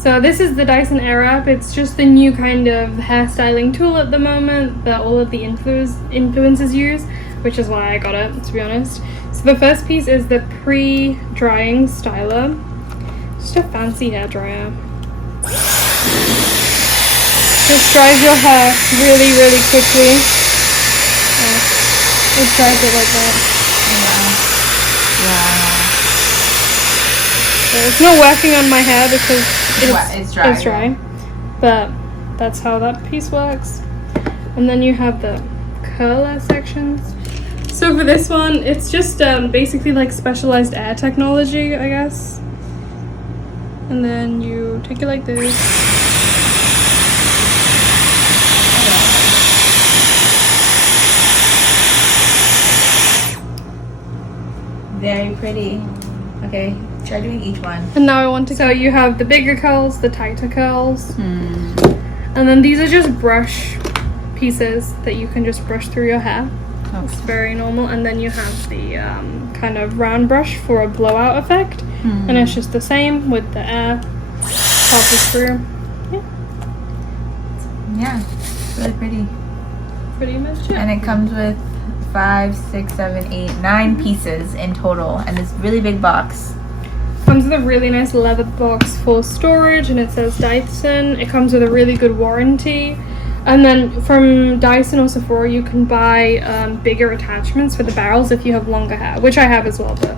So this is the Dyson Airwrap. It's just the new kind of hairstyling tool at the moment that all of the influencers use, which is why I got it, to be honest. So the first piece is the pre-drying styler. Just a fancy hair dryer. Just dries your hair really, really quickly. It dries it like that. So it's not working on my hair because it's dry. But that's how that piece works. And then you have the curler sections. So for this one, it's just basically like specialized air technology, I guess. And then you take it like this. Very pretty. Okay, try doing each one. And now I want to. So you have the bigger curls, the tighter curls, and then these are just brush pieces that you can just brush through your hair. It's very normal. And then you have the kind of round brush for a blowout effect, and it's just the same with the air passes through. Yeah, it's really pretty. Pretty much it. And it comes with 5, 6, 7, 8, 9 pieces in total, and this really big box. Comes with a really nice leather box for storage, and it says Dyson. It comes with a really good warranty. And then from Dyson or Sephora, you can buy bigger attachments for the barrels if you have longer hair, which I have as well. But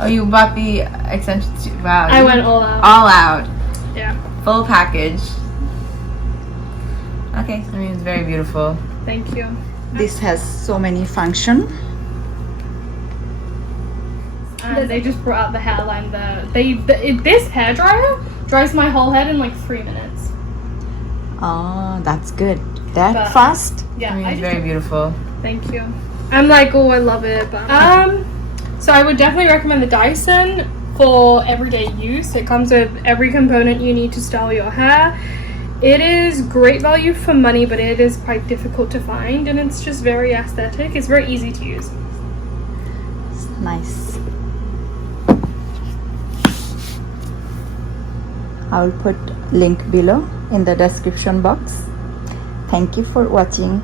oh, you bought the extensions too? Wow. I went all out. All out. Yeah. Full package. Okay, I mean, it's very beautiful. Thank you. This has so many functions. And they just brought out the hairline there. This hair dryer dries my whole head in like 3 minutes. Oh, that's good. That fast? Yeah, I mean, it's very beautiful. Thank you. I'm like, oh, I love it. But so I would definitely recommend the Dyson for everyday use. It comes with every component you need to style your hair. It is great value for money, but it is quite difficult to find, and it's just very aesthetic. It's very easy to use. It's nice. I'll put link below in the description box. Thank you for watching.